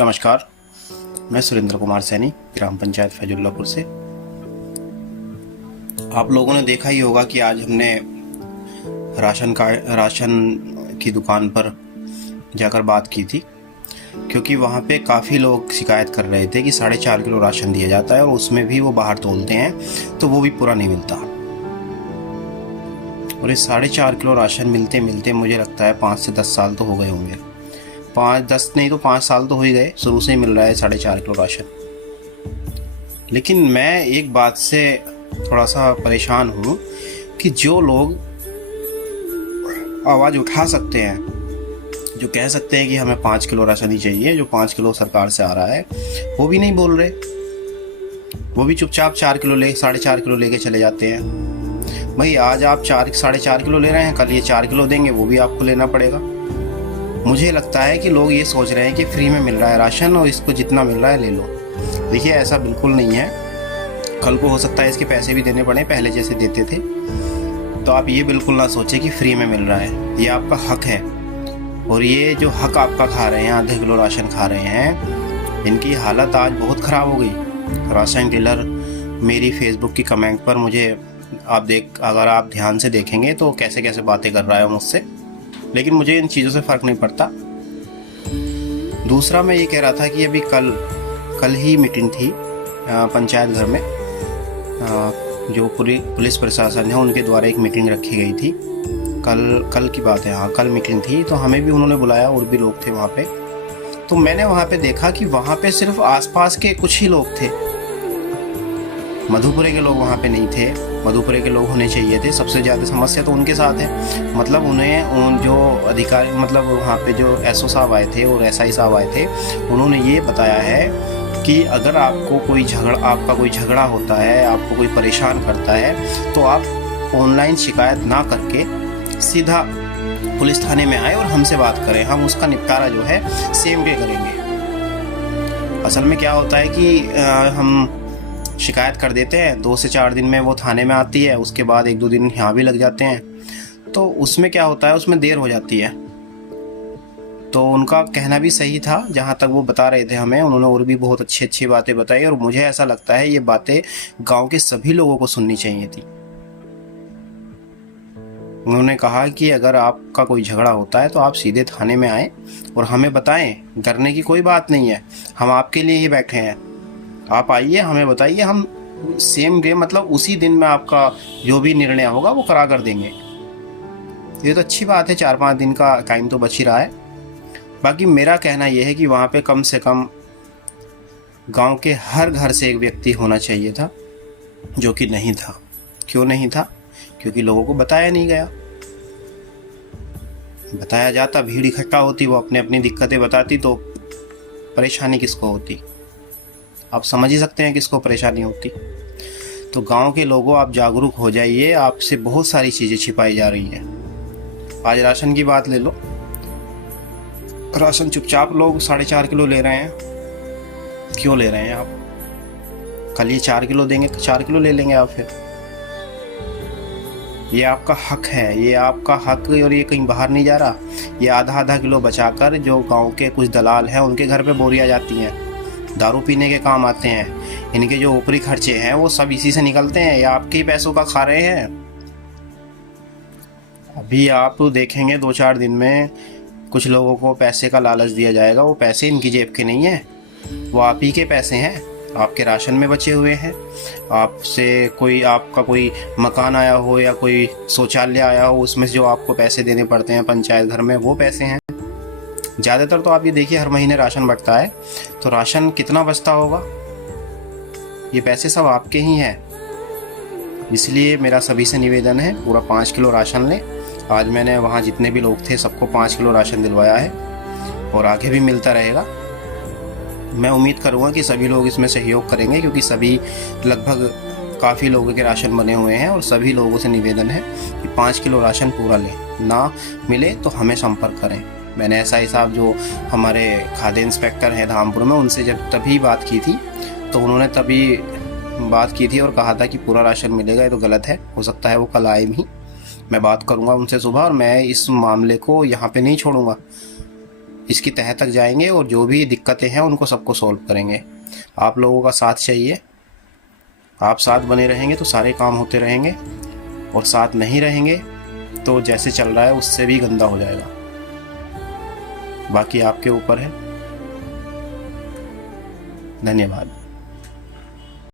नमस्कार, मैं सुरेंद्र कुमार सैनी, ग्राम पंचायत फैजुल्लापुर से। आप लोगों ने देखा ही होगा कि आज हमने राशन की दुकान पर जाकर बात की थी, क्योंकि वहाँ पे काफ़ी लोग शिकायत कर रहे थे कि 4.5 किलो राशन दिया जाता है और उसमें भी वो बाहर तोलते हैं तो वो भी पूरा नहीं मिलता। और ये 4.5 किलो राशन मिलते मिलते मुझे लगता है 5 से 10 साल तो हो गए होंगे। 5-10 नहीं तो 5 साल तो हो ही गए, शुरू से ही मिल रहा है 4.5 किलो राशन। लेकिन मैं एक बात से थोड़ा सा परेशान हूँ कि जो लोग आवाज़ उठा सकते हैं, जो कह सकते हैं कि हमें 5 किलो राशन ही चाहिए, जो 5 किलो सरकार से आ रहा है, वो भी नहीं बोल रहे। वो भी चुपचाप 4 किलो 4.5 किलो लेके चले जाते हैं। भाई आज आप 4-4.5 किलो ले रहे हैं, कल ये 4 किलो देंगे, वो भी आपको लेना पड़ेगा। मुझे लगता है कि लोग ये सोच रहे हैं कि फ्री में मिल रहा है राशन और इसको जितना मिल रहा है ले लो। देखिए, ऐसा बिल्कुल नहीं है। कल को हो सकता है इसके पैसे भी देने पड़े पहले जैसे देते थे। तो आप ये बिल्कुल ना सोचें कि फ्री में मिल रहा है, ये आपका हक है। और ये जो हक आपका खा रहे हैं, आधे किलो राशन खा रहे हैं, इनकी हालत आज बहुत ख़राब हो गई। राशन डीलर मेरी फेसबुक की कमेंट पर मुझे अगर आप ध्यान से देखेंगे तो कैसे कैसे बातें कर रहा है मुझसे, लेकिन मुझे इन चीज़ों से फ़र्क नहीं पड़ता। दूसरा, मैं ये कह रहा था कि अभी कल ही मीटिंग थी पंचायत घर में। जो पुलिस प्रशासन है उनके द्वारा एक मीटिंग रखी गई थी। कल की बात है, हाँ कल मीटिंग थी, तो हमें भी उन्होंने बुलाया और भी लोग थे वहाँ पे। तो मैंने वहाँ पे देखा कि वहाँ पे सिर्फ आसपास के कुछ ही लोग थे, मधुपुरे के लोग वहाँ पे नहीं थे। मधुपुरे के लोग होने चाहिए थे। सबसे ज़्यादा समस्या तो उनके साथ है। मतलब उन जो अधिकारी, मतलब वहाँ पे जो एसओ साहब आए थे और एसआई साहब आए थे, उन्होंने ये बताया है कि अगर आपका कोई झगड़ा होता है, आपको कोई परेशान करता है, तो आप ऑनलाइन शिकायत ना करके सीधा पुलिस थाने में आए और हमसे बात करें। हम उसका निपटारा जो है सेम डे करेंगे। असल में क्या होता है कि हम शिकायत कर देते हैं, 2 से 4 दिन में वो थाने में आती है, उसके बाद 1-2 दिन यहाँ भी लग जाते हैं। तो उसमें क्या होता है, उसमें देर हो जाती है। तो उनका कहना भी सही था, जहाँ तक वो बता रहे थे हमें। उन्होंने और भी बहुत अच्छी बातें बताई और मुझे ऐसा लगता है ये बातें गांव के सभी लोगों को सुननी चाहिए थी। उन्होंने कहा कि अगर आपका कोई झगड़ा होता है तो आप सीधे थाने में आएँ और हमें बताएं, डरने की कोई बात नहीं है, हम आपके लिए ही बैठे हैं। आप आइए, हमें बताइए, हम सेम डे, मतलब उसी दिन में आपका जो भी निर्णय होगा वो करा कर देंगे। ये तो अच्छी बात है, 4-5 दिन का टाइम तो बच ही रहा है। बाकी मेरा कहना यह है कि वहाँ पे कम से कम गांव के हर घर से एक व्यक्ति होना चाहिए था, जो कि नहीं था। क्यों नहीं था? क्योंकि लोगों को बताया नहीं गया। बताया जाता, भीड़ इकट्ठा होती, वो अपने अपनी दिक्कतें बताती, तो परेशानी किसको होती? आप समझ ही सकते हैं किसको परेशानी होती। तो गांव के लोगों, आप जागरूक हो जाइए, आपसे बहुत सारी चीज़ें छिपाई जा रही हैं। आज राशन की बात ले लो, राशन चुपचाप लोग 4.5 किलो ले रहे हैं। क्यों ले रहे हैं आप? कल ये 4 किलो देंगे, 4 किलो ले लेंगे आप फिर। ये आपका हक है, ये आपका हक, और ये कहीं बाहर नहीं जा रहा। ये आधा किलो बचाकर जो गांव के कुछ दलाल हैं उनके घर पे बोरियां जाती हैं, दारू पीने के काम आते हैं। इनके जो ऊपरी खर्चे हैं वो सब इसी से निकलते हैं, या आपके ही पैसों का खा रहे हैं। अभी आप देखेंगे 2-4 दिन में कुछ लोगों को पैसे का लालच दिया जाएगा। वो पैसे इनकी जेब के नहीं हैं, वो आप ही के पैसे हैं, आपके राशन में बचे हुए हैं। आपका कोई मकान आया हो या कोई शौचालय आया हो, उसमें जो आपको पैसे देने पड़ते हैं पंचायत घर में, वो पैसे हैं। ज़्यादातर तो आप ये देखिए, हर महीने राशन बंटता है, तो राशन कितना बचता होगा? ये पैसे सब आपके ही हैं। इसलिए मेरा सभी से निवेदन है, पूरा 5 किलो राशन लें। आज मैंने वहाँ जितने भी लोग थे सबको 5 किलो राशन दिलवाया है और आगे भी मिलता रहेगा। मैं उम्मीद करूँगा कि सभी लोग इसमें सहयोग करेंगे, क्योंकि सभी लगभग काफ़ी लोगों के राशन बने हुए हैं और सभी लोगों से निवेदन है कि 5 किलो राशन पूरा लें। ना मिले तो हमें संपर्क करें। मैंने एसआई साहब, जो हमारे खाद्य इंस्पेक्टर हैं धामपुर में, उनसे जब तभी बात की थी, तो उन्होंने तभी बात की थी और कहा था कि पूरा राशन मिलेगा। ये तो गलत है, हो सकता है वो कल आए भी। मैं बात करूंगा उनसे सुबह, और मैं इस मामले को यहाँ पे नहीं छोड़ूंगा। इसकी तह तक जाएंगे और जो भी दिक्कतें हैं उनको सबको सॉल्व करेंगे। आप लोगों का साथ चाहिए। आप साथ बने रहेंगे तो सारे काम होते रहेंगे, और साथ नहीं रहेंगे तो जैसे चल रहा है उससे भी गंदा हो जाएगा। बाकी आपके ऊपर है। धन्यवाद।